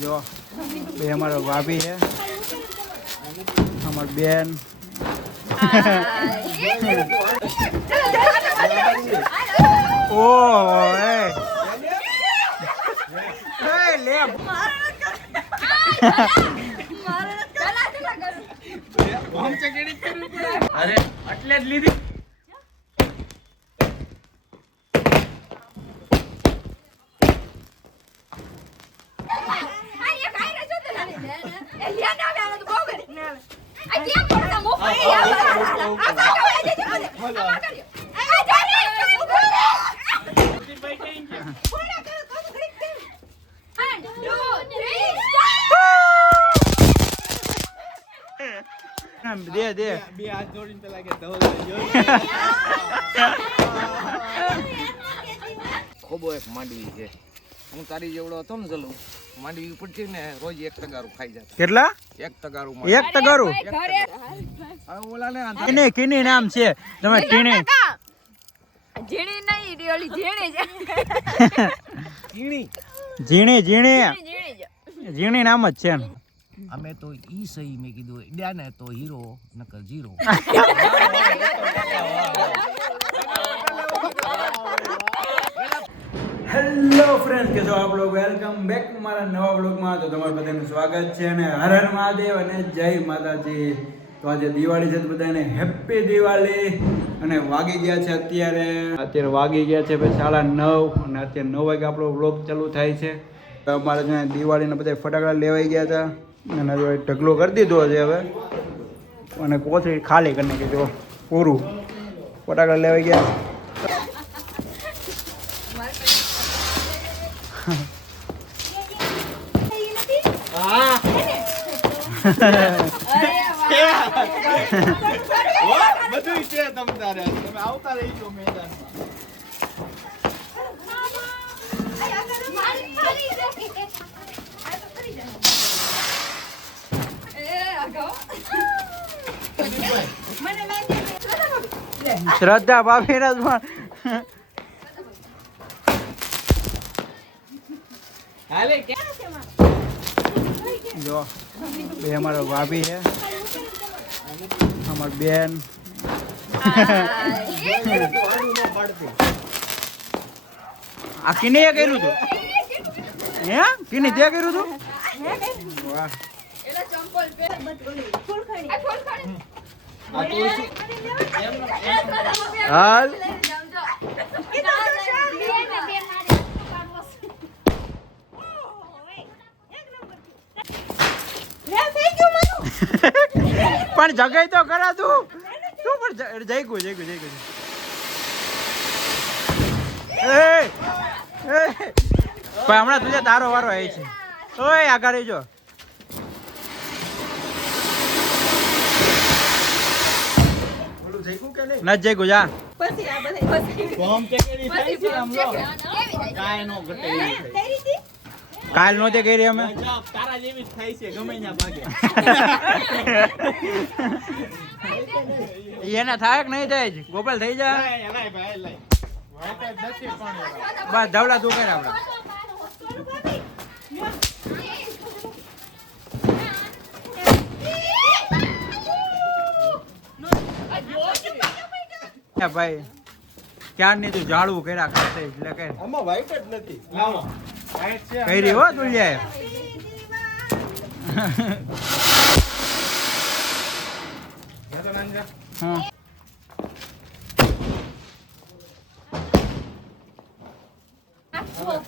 જો બે અમારો ભાભી છે, અમાર બેન. ઓ એ લે અરે એટલે જ લીધી. દે દે બે હાથ જોડીને પેલા કે ધોલ ખોબો એક માંડવી છે. હું તારી જેવડો હતો ને જલું માંડવી ઉપર છે ને રોજ એક તગારું ખાઈ જતો. કેટલા? એક તગારું. એક તગારું? ઓલા ને કિની કિની નામ છે તમે કિની ઝીણી નહીં ઓલી ઝીણી છે. ઝીણી ઝીણી ઝીણી ઝીણી નામ જ છે. અમે તો ઈ સહી મેં કીધું ઈડ્યા ને તો હીરો નકર જીરો. હેલો ફ્રેન્ડ, કે છો આપ લોકો? વેલકમ બેક મારા નવા બ્લોગમાં. તો તમારું બધાનું સ્વાગત છે અને હર હર મહાદેવ અને જય માતાજી. તો આજે દિવાળી છે તો બધાને હેપી દિવાળી. અને વાગી ગયા છે અત્યારે વાગી ગયા છે ભાઈ 9:30 અને અત્યારે 9 વાગે આપણો બ્લોગ ચાલુ થાય છે. તો અમારે ત્યાં દિવાળીના બધા ફટાકડા લેવાઈ ગયા હતા અને હવે ઢગલો કરી દીધો છે હવે, અને કોથળી ખાલી કરી નાખી. જો પૂરું ફટાકડા લેવાઈ ગયા. બધું છે તમ તારે તમે આવતા રહીજો મેદાનમાં. શ્રદ્ધા ભાભી ના જો બે અમારો ભાભી છે, અમાર બેન. આ કિને કર્યું હતું? હે કિને તે કર્યું હતું? વાહ. હાલ પણ જગાઈ તો કરા તું પણ જઈ ગયું પણ હમણાં તુજે તારો વારો આવે છે. ઓય આગળ જો ન જઈ ગયું જા. કાલ નો તે કરી અમે તારા જેવી થાય છે ગમે ના ભાગે. એને થાય કે નહીં થાય? ગોપાલ થઈ જા બસ ધવલા તું કરે આપડે. ભાઈ ક્યાં નહીં તું ઝાડવું કર્યા કરશે એટલે કઈ આમાં વાઈટ જ નથી. લાવો વાઈટ છે કઈ રહી હો તુલિયા. હા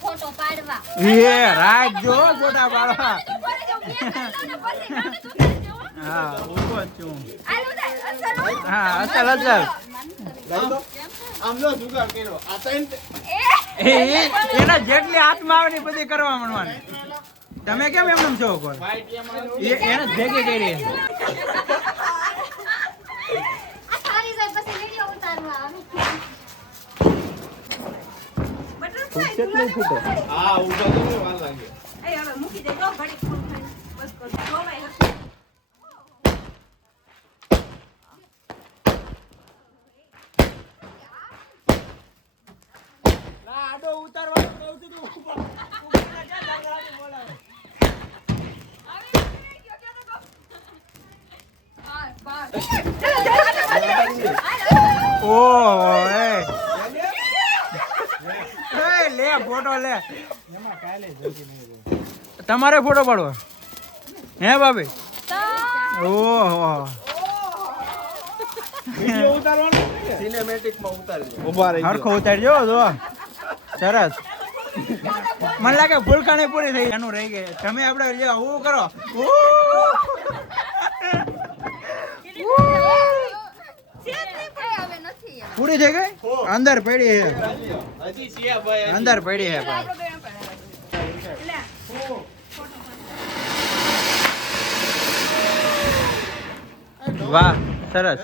ફોટો પાડવા એ રાખજો ફોટા પાડવા. હા ઉભો છું. હા અસલ અસલ આમ લો જુગાડ કર્યો. આ તૈન એના જેટલી હાથમાં આવે ને બધી કરવા માંડવાની. તમે કેમ એમ છો? વાઈટ એમાં એને ભેગી કરી. હા ઉભા તો વાર લાગે. આડો ઉતારવાનું કહું છું તું. ઓહો લે ફોટો લે તમારે ફોટો પાડવો હે ભાભી ઓહો વિડિયો ઉતારવાનો સિનેમેટિક માં ઉતારજો ઉભા રહી હરખો ઉતારજો જો સરસ મને લાગે ફૂલકાણી પૂરી થઈ એનું રહી ગઈ તમે આપણે જે હું કરો પૂરી થઈ ગઈ અંદર પડી છે હજી સિયા ભાઈ અંદર પડી છે ભાઈ વાહ સરસ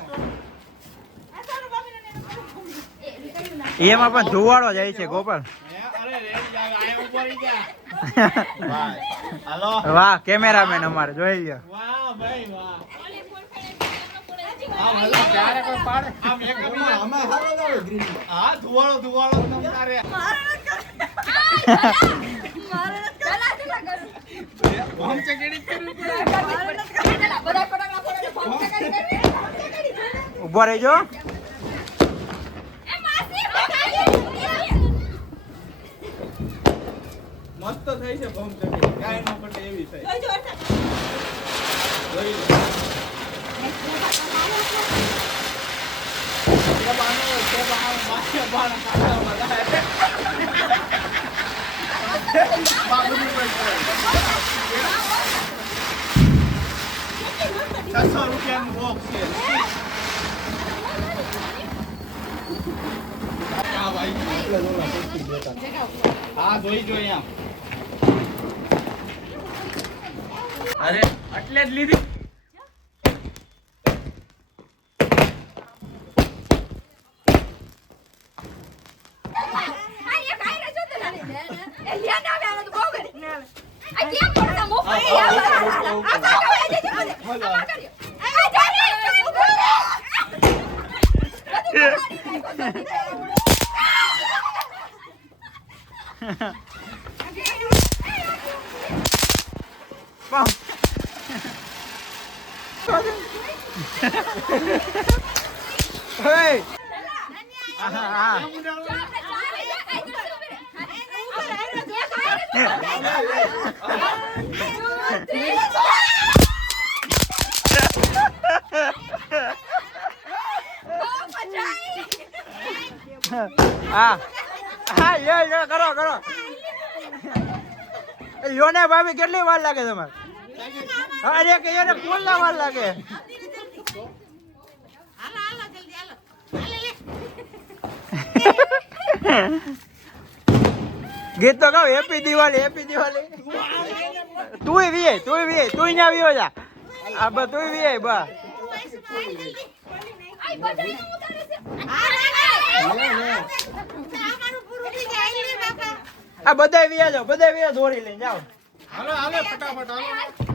એમાં પણ ધુવાળો જાય છે ગોપાલ અરે રે આયા ઉભા રહી જા ભાઈ હાલો વાહ કેમેરામેન અમારે જોઈ લ્યો વાહ ભાઈ વાહ આ ભલે ક્યારે કોઈ પાડે આમ એક ગમીને અમે હારો લાવે ગ્રીન હા ધુવાળો તમારે હોમ ચકેડી ઉભો રહેજો મસ્ત થઈ છે હોમ ચકેડી કાઈ ન પટે એવી થઈ જોઈ લો ₹600 બોક્સ છે હા ભાઈ હા જોઈ જો એમ અરે એટલે જ લીધી Hey! યો કરો યોને ભાભી કેટલી વાર લાગે તમારે અરે કે એને કોણ ના વાર લાગે ગીત તો કહો હેપી દિવાળી તું વી તું ના વી જા આ બસ તું વી બસ આ બધા વી જાઓ દોડી લઈને જાઓ હાલો ફટાફટ થઈ ગઈ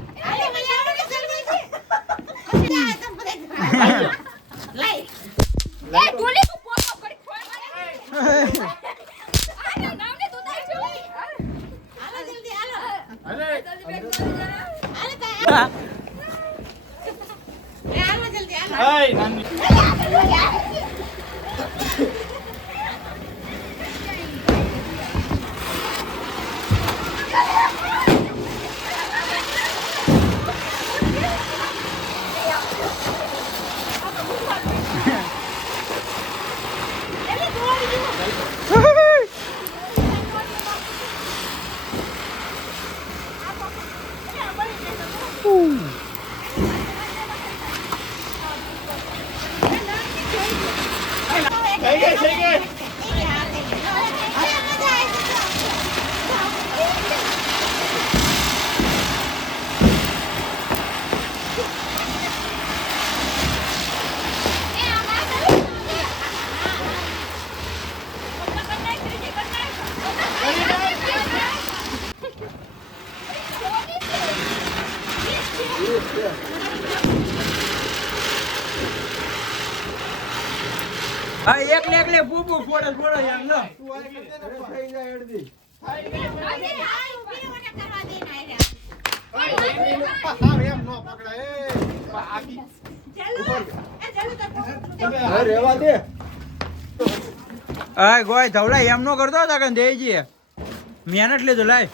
હા એકલે પૂપુ ફોડો યાર લો થઈ જાય અડધી એમ નો પકડાય રેવા દે અય ગોય ધવલા એમ નો કરતો હતા કે દેજી મહેનત લીધું લાય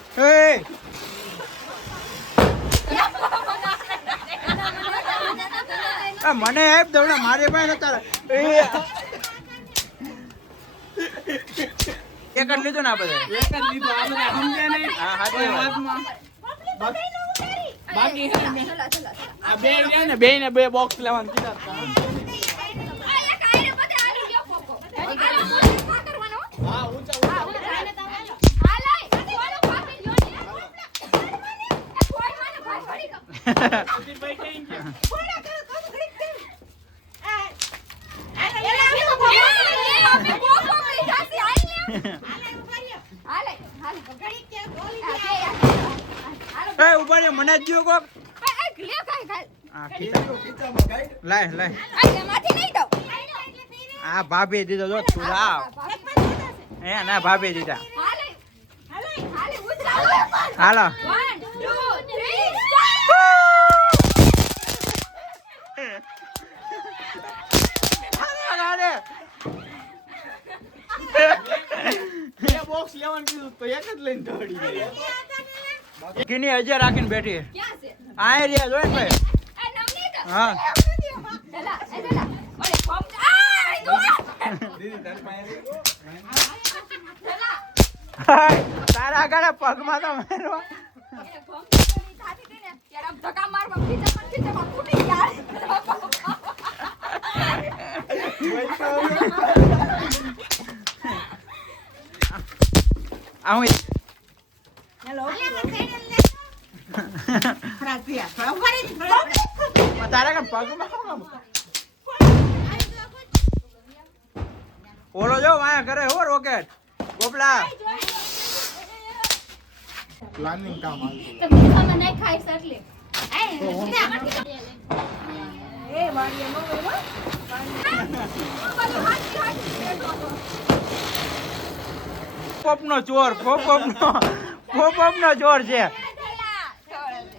એ મને આપ ધવલા મારે પાસે નતા એક જ લીધું ને આ બધા એક જ લીધું આ બધા સમજ્યા નહીં હા કોઈ હાથે વાતમાં બાકી હે ને ચલા ચલા આ બે રહ્યા ને બે ને બે બોક્સ લેવાનું કીધા હતા. હા ઊંચા ઊંચી ભાઈ કઈ ગયા એ ઉભા રે મને જ જો કોક આ લાય લાય આ ભાભી દીધો જો તું લાવ એ ના ભાભી દીધા હાલો બે બોક્સ લેવાનું કીધું તો એક જ લઈને દોડી ગઈ કિની હજાર રાખીને બેઠી આ રહ્યા જોઈ ને ભાઈ હા તારા આગળ પગમાં તો મારવા આવું તારા કે પગમાં ઓલો જો વાયા કરે હો રોકેટ ગોપલા પ્લાનિંગ કામ પોપનો ચોર પોપનો ચોર છે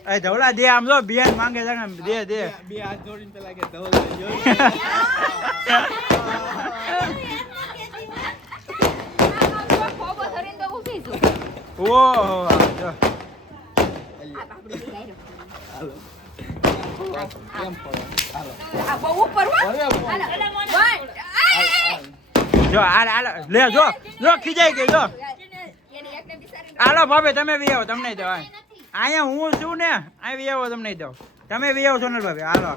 એ ધવલા દે આમ જો બિયાન માંગે છે દે દે બે હાથ જોડીને પેલા કે ધવલ જો ઓહો જો કેમ પડો જો હાલ લે જો ખીજાઈ ગઈ જો હાલો ભાભી તમે બી આવો તમને દો અહીંયા હું છું ને અહીં બી આવો તમને દો તમે બી આવો સોનલ ભાભી હાલો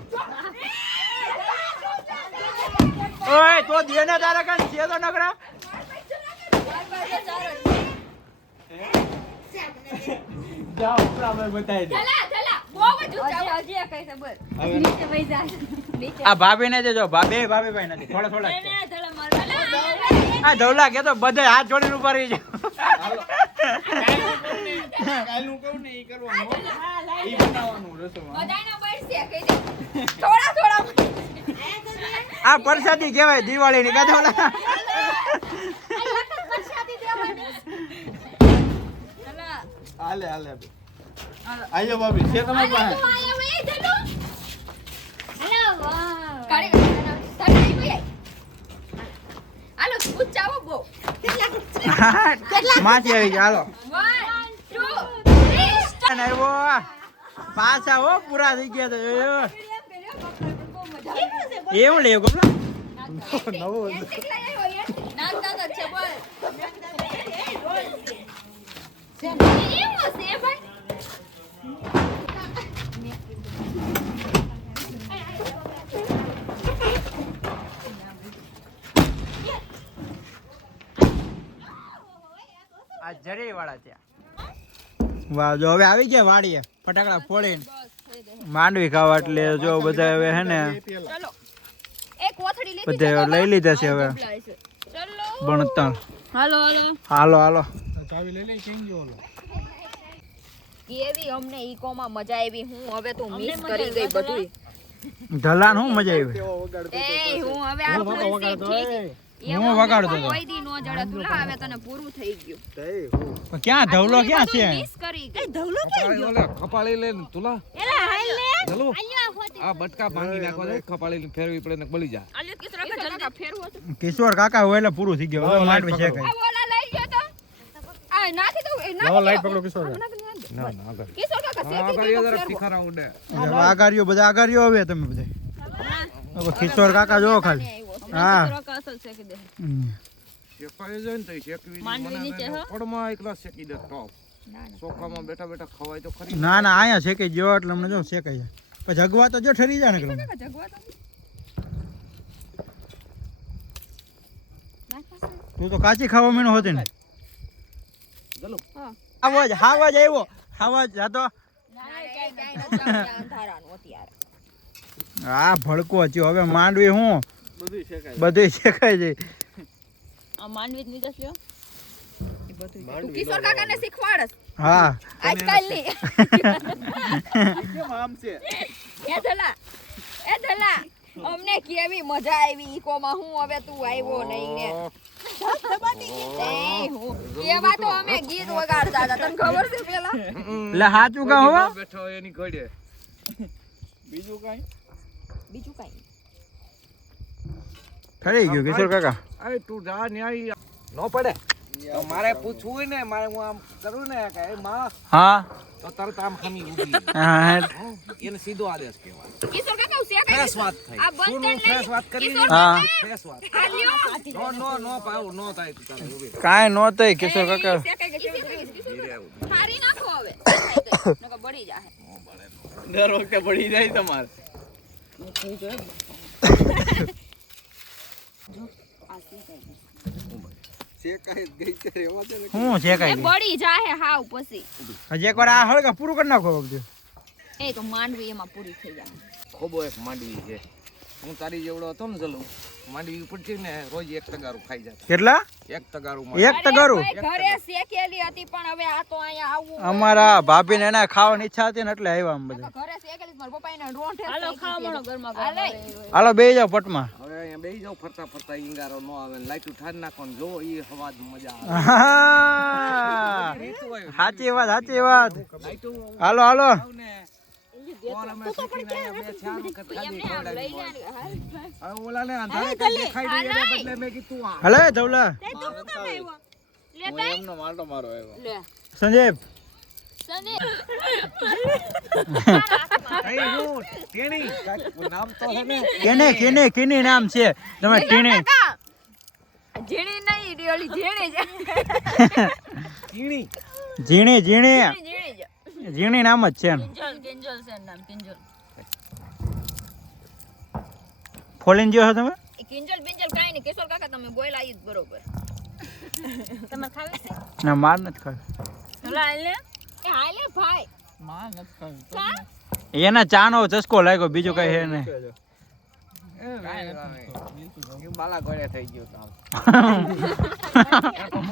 ઓય તો દે ને તારા કાન છે તો નકરા જાઓ આપણે બતાવી દે આ ભાભી ને દેજો ભાભી ભાઈ નથી થોડા થોડા આ ધવલા કે તો બધે હાથ જોડીને ઉભા રહી જાવ કાલનું કહું ને ઈ કરવાનું ઈ બનાવવાનું રસોમાં આ પરસાદી કહેવાય દિવાળી ની કા ધવલા હાલે આયો ભાભી છે તમારી પાસે માથી આવી ગયા હાલો પાછા હો પૂરા થઈ ગયા તો એવું લેવું કપડા નવો આ જરી વાળા ત્યાં વાહ જો હવે આવી ગયા વાડીએ ફટાકડા ફોડીને માંડવી ખાવા એટલે જો બધા હવે હે ને બધા લઈ લીધા છે હવે ભણતર હાલો હાલો ચાવી લઈ લે કેમ જો કેવી અમને ઈકોમાં મજા આવી હું હવે તો મિસ કરી ગઈ બધું ઢલાન હું મજા આવી એ હું હવે આ હું વગાડતો હતો. કોઈ દી નો જડે તું લા હવે તને પૂરું થઈ ગયું પણ ક્યાં ધવલો ક્યાં છે? મિસ કરી ગઈ ખપાળી લે તુલા એલા હાલ લે ચલો આ બટકા ભાંગી નાખવા દે ખપાળી ફેરવી પડે ને બળી જા આલ્યો કિશોર કાકા જલ્દી ફેરવો તો કિશોર કાકા હોય એટલે પૂરું થઈ ગયું. હવે માંડવી છે કઈ. આ ઓલા લઈ ગયો તો આ નાથી તો લાવો લાઈટ પકડો કિશોર. ના ના આગળ કિશોર કાકા આ શેકી આગળ દીધો જરા ફેરવો. તીખારા ઉડે આગારીઓ બધા આગારીઓ હવે તમે બધા. હવે કિશોર કાકા જો ખાલી. હા. કિશોર કાકા અસલ શેકી દે હમ. શેકાઈ જાય ને તો શેકવી માંડવી નીચે હો? પડમાં એકલા શેકી દે ટોપ ના ના સોફામાં બેઠા બેઠા ખવાય તો ખરી ના ના અહીંયા શેકાઈ ગયો એટલે અમને જો શેકાઈ જાય. પછી જગવા તો જો ઠરી જાય ને કિશોર કલમ. કાકા જગવા તો તું તો કાચી ખાવા મેનો હોતી ને. ચલો હા આવાજ હાવાજ આવ્યો. હાવાજ જાતો. ના ક્યાંય નથી અંધારાનું અત્યારે આ ભડકો થયો. હવે માંડવી હું બધું શેકાય બધું શેકાઈ જાય. આ માંડવી નીચે લ્યો તું કિશોર કાકાને શીખવાડસ હા આજકાલની કેમ આમ છે એ ધલા અમને કેવી મજા આવી ઈકોમાં હું હવે તું આવ્યો નહીં ને એ હું કેવા તો અમે ગીત વગાડતા હતા તને ખબર છે પેલા એટલે સાચું કહો હો. બેઠો એની ઘોડે બીજું કઈ બીજું કઈ ઠરી ગયું કિશોર કાકા. અરે તું જા ન્યાય નો પડે તો મારે પૂછવું હોય ને મારે હું આમ કરું ને કે એ માં હા તો તરત આમ ખમી ઊભી હા એને સીધો આદેશ કહેવાય કિશોર કાકા હું શેકાઈ ફ્રેશ વાત આ થાય બંધ શું ફ્રેશ વાત કરી કિશોર હા. ફ્રેશ વાત આ લ્યો નો નો નો પાવ નો થાય તું તારે ઊભી કાંઈ નો થઈ કિશોર કાકા. શેકાઈ ગઈ ધીરે આવું. હારી નાખો હવે નકર બળી જાહે દર વખતે પડી જાય તમારે શેકાઈ ગઈ છે રેવા દે ને હું શેકાઈ એ ગયું. બળી જાહે હાવ પછી હજી એકવાર આ હળગા પૂરું કરી નાખો બધું. એ તો માંડવી એમાં પૂરી થઈ જાય ખોબો એક માંડવી છે હું તારી જેવડો હતો ને જલું માંડવી ઉપર છે ને રોજ એક તગારું ખાઈ જતો કેટલા? એક તગારું એક તગારું. અરે ભાઈ, ઘરે શેકેલી હતી પણ હવે આ તો અહીંયા આવવું અમારા ભાભીને એના ખાવાની ઈચ્છા હતી ને એટલે આવ્યા આમ બધા. ઘરે શેકેલી મારા પપ્પાને રોંઠે હાલો ખાવા મળો ઘરમાં હાલો બેહી જાઓ પટમાં. હવે અહીંયા બેસી જાવ ફરતા ફરતા ઈંગારો નો આવે લાઈટ ઠાર નાખો ને જો એ હવાજ મજા આવે આહા. રીતું હોય. સાચી વાત સાચી વાત. લાઈટો હાલો હાલો. આવ ને ઓર અમે શીખીને આયા બે ચાર વખત ખાધી ખવડાવી હોય. હવે ઓલાને અંધારે કઈ દેખાઈ નહીં એના બદલે મેં કીધું આ હલે ધવલા લે હું એમનો માટો મારો આવ્યો લે સંજય સને કઈ હું ટેણી કાંઈક નામ તો હે ને કેને કેને કેની નામ છે તમે ટીણી? જીણી નહીં ઈડિયોલી જીણી જ ટીણી ઝીણી ઝીણી જીણી જ ઝીણી નામ જ છે એમ. કિંજલ છે નામ કિંજલ ફોલીને ગયો છો તમે? એ કિંજલ બિંજલ કાઈ નહીં કિશોર કાકા તમે બોલ્યા ઈ જ બરોબર તમે ખાવે છે ના માર નથી ખાવી. હાલે એ હાલે ભાઈ માં નથી ખાવી ચા એના ચાનો ચસ્કો લાગ્યો બીજું કઈ હે નહીં. બાલા ગોળે થઈ ગયો કામ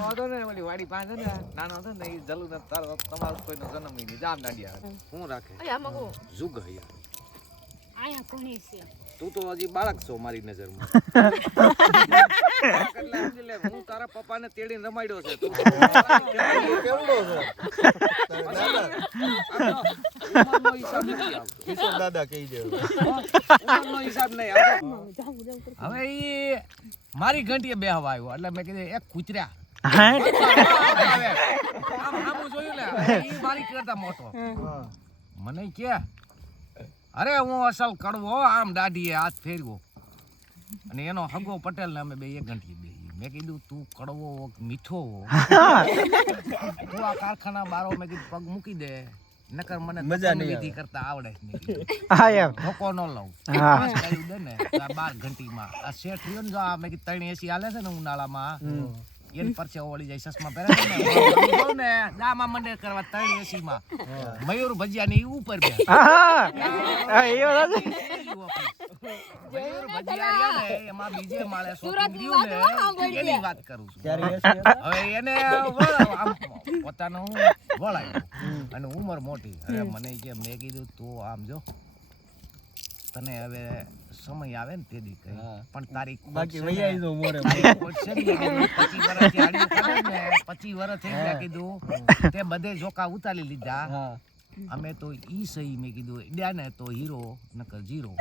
હતો ને ઓલી વાડી પાસે ને નાનો હતો ને એ જલુ ને તારો તમારો કોઈનો જન્મ નહીં જામ દાંડિયા હું રાખે અરે આમાં કો જુગ હૈયા આયા કોની છે તું તો હજી બાળક છો મારી નજરમાં એટલે સમજી લે હું તારા પપ્પાને તેડીને રમાડ્યો છે તું કેવડો છે ઉંમરનો હિસાબ નથી આવતો કિશોર દાદા કહી દે ઉંમરનો હિસાબ નહીં આવતો હવે ઈ મારી ઘંટીએ બેહવા આવ્યો એટલે મેં કીધું એક કૂતર્યા આમ આમ જોયું લે ઈ મારી કરતા મોટો મને કે અરે હું અસલ કડવો આમ દાઢીએ હાથ ફેરવો અને એનો હગો પટેલ ને અમે બે એક ઘંટી બે મેં કીધું તું કડવો હો કે મીઠો હો તું આ કારખાના બારો મેં કીધું પગ મૂકી દે નકર મને મજા નહીં વિધિ કરતા આવડે જ નહીં હા એમ. ધોકો ન લઉં હા. બસ કરી દે ને આ 12 ઘંટીમાં આ શેઠ રહ્યો ને જો આ મેં કીધું 380 હાલે છે ને ઉનાળામાં એની પરસે ઓળી જાય ચશ્મા પહેરે છે ને દામાં મંડે કરવા 380 માં મયુર ભજીયા ની ઉપર બે હા એ વાત છે. મયુર ભજીયા રહ્યા ને એમાં બીજે માળે સુરતની શોપિંગ ગયું વાત ન ને સાંભળજે. એની વાત કરું છું હવે એને આમ પોતાનો હું વળાય અને ઉંમર મોટી અરે મને કે મેં કીધું તું આમ જો તને હવે સમય આવે ને તે દી કહી પણ તારી ખોટ બાકી છે વૈયા ને, ઈ તો મોરે તારી ખોટ છે ને, મેં કીધું 25 વર્ષથી આડ્યું કરે ને, 25 વર્ષ થઈ ગયા કીધું તે બધે જોકા ઉતારી લીધા હા અમે તો ઈ સહી મેં કીધું ઈડ્યા ને તો હીરો નકર જીરો